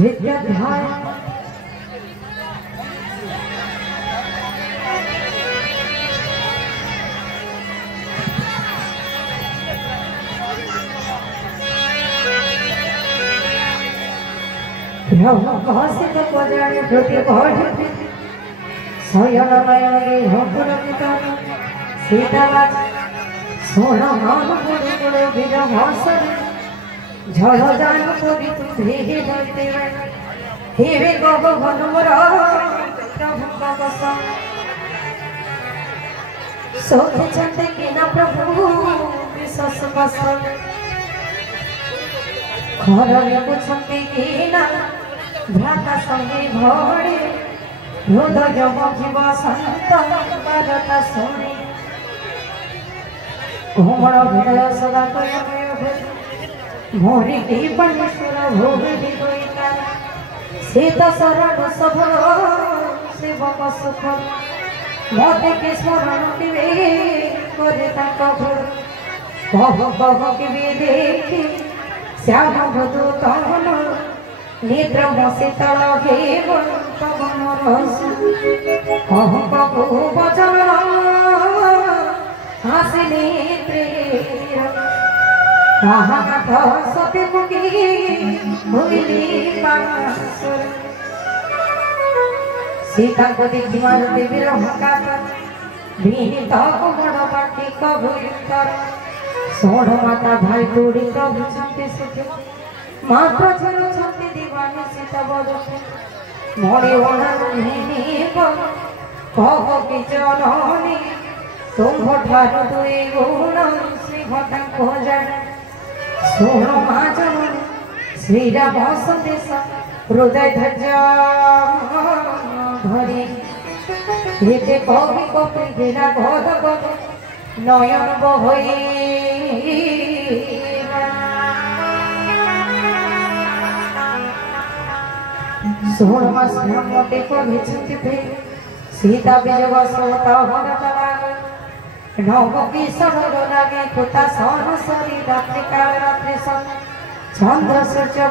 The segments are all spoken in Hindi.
विद्याध्याय ब्रह्मकसित पजाणि प्रतिपौढि शयनमयगे हपुरमितम सीतावाच सोनमान पुरु पुरु विरहसरे झलजान पवितु भेहि भक्ति हेवे गव भनुमरा प्रभु कवसम सोखे चंदे किना प्रभु विश्वास कसम खररे पुछंती किना भ्राता संगे भोड़े हृदय मखिब संत बारता शुणी कोमल हृदय सदा कय मोरी दीपनेश्वर भोगे विदोइता सीता शरण सफल सेवक सुख मते के स्मरण दिवे करे ताका घर कह कह के देखी श्याम बधु तन नेत्र शीतल हेव पवन रस कह कह वचन हासि नेत्रे सती मुखी भूली पासुर सीता को देखी मारुति विरह विनीत कोमल पाटी कभुतर सोढ़ माता भाई तोड़ी प्रभु छंती सुखे मात्र छेड़ छंती दीवानी सीता बदते मोड़ी ओढ़ानी कह कि जननी तुम ठारू दुई गुण श्री भटा को जाने सोह माजन श्रीराम संदेश हृदय धैर्य धरी हेते कवि कपि बिना गद गद नयन बहई सोह मास ब्रह्मटे कवि छंती सीता विजय सोता हरतला नव किशोर लागे पुता सन सरी रात्रि काल रात्रि सन चंद्र सूर्य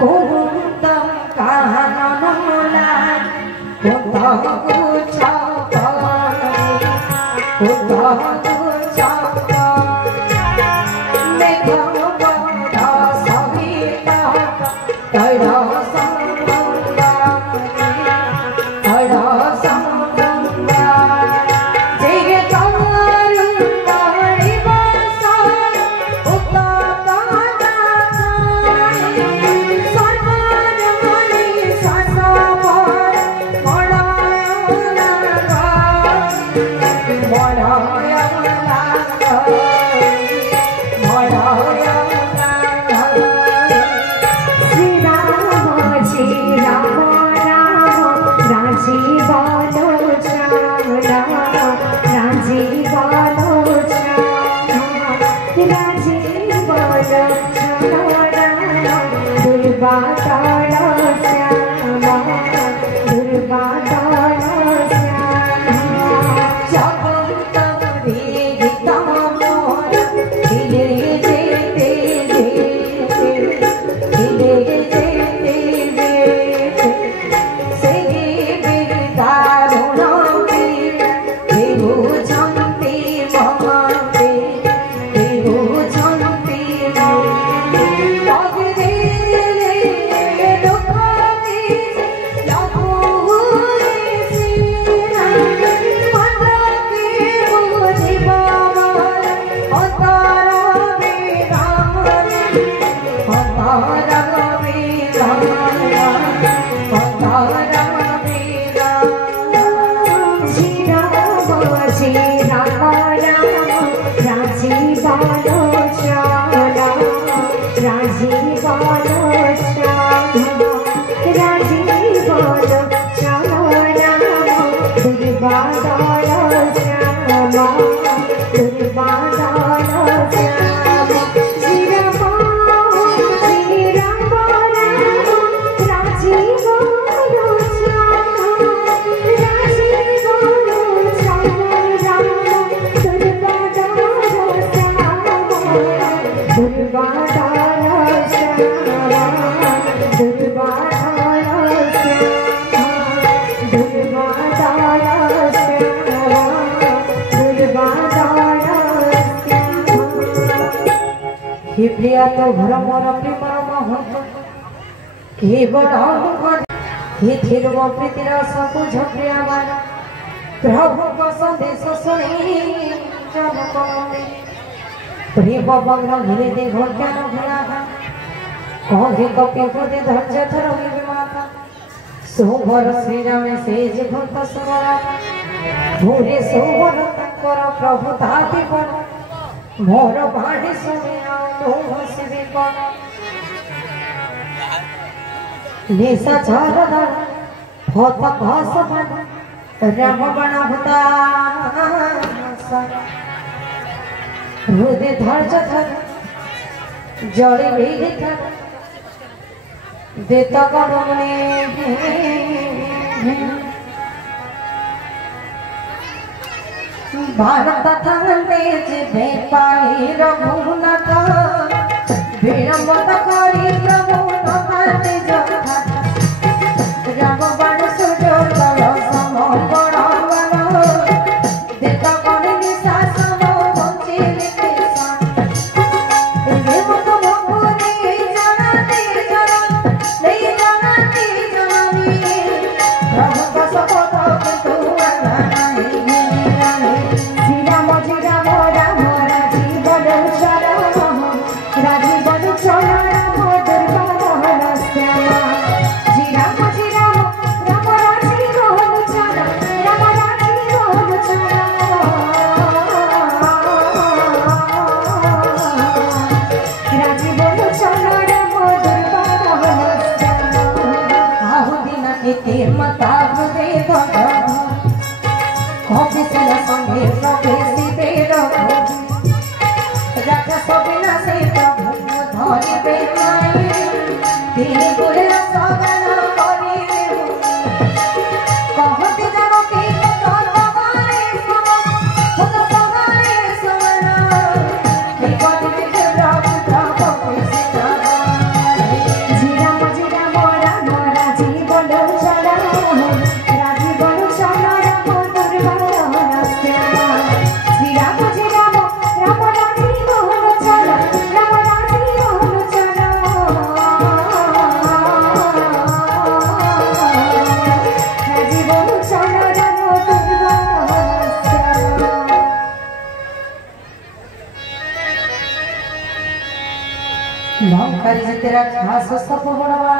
कुंद कानन मूला कुंद गुच्छ कुंद गुच्छ मेघ बंध सविता तैर दुर्गा कि प्रिया तो घर मोर प्रेमर महत्व कि बड़ कि थिरव प्रीतिर सबु झप्रिया मान प्रभु को संदेश सुनी जनक प्रेम बंग घिरे दे ज्ञान भुला कहे कपि हृदय धैर्य धर माता सुभर श्रीराम सेज भक्त सुमरा भूरे सुभर तंकर प्रभु ताति पर मोर बाणी सुने तू हसिबे कोन निशा चारदर भत भास मन राम बना भता हृदय धैर्य धर जड़े भी धर देता गणे भारत थाने जे पाई रघुनाथ विलंबत करी प्रभु नपाते जथा राम बाण सुजोग सम बड़वन देता गणे निशास बंची लिखेशन देवत भगवती जनाते जन नहीं जनाते जनानी प्रभु को सपथ तू तेरा खास सब बड़वा